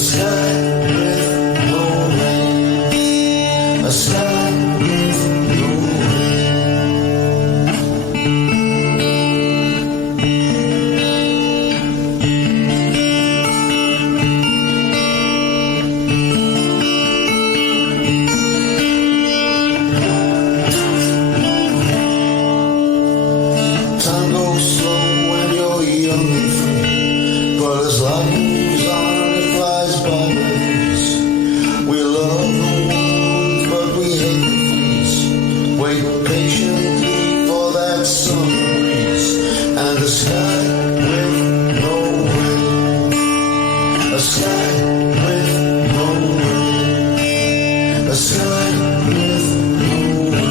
sky with no rain. A sky with no Time goes slow when you're young and free, but as life moves on, it flies by ways. We love the warmth, but we hate the freeze. Wait patiently for that summer breeze, and a sky with no rain. A sky with no rain. A sky with no rain.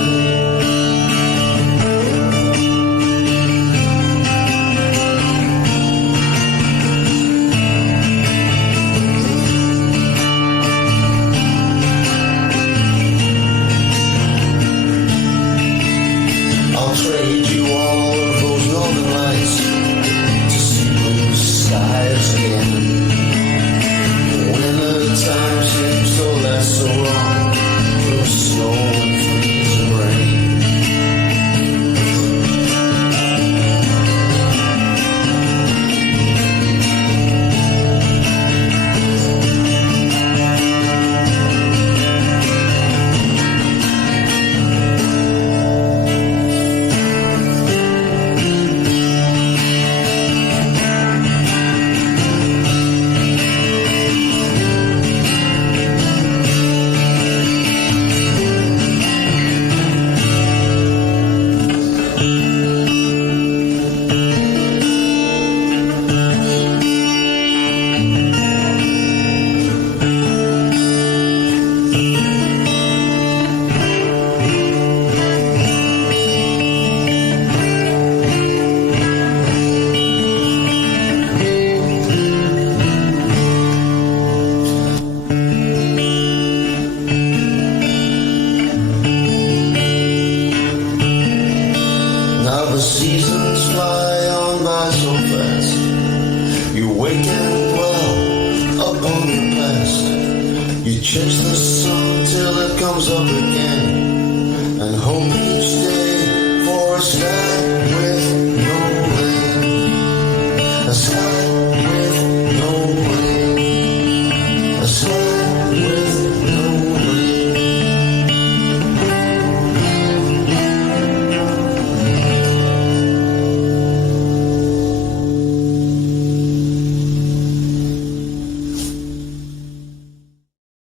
I'll trade you all of those northern lights to see blue skies again. Winter time seems to last so long through snow and freezing rain. Now the seasons fly on by so fast. You wake and dwell upon the past. You chase the sun till it comes up again, and hope each day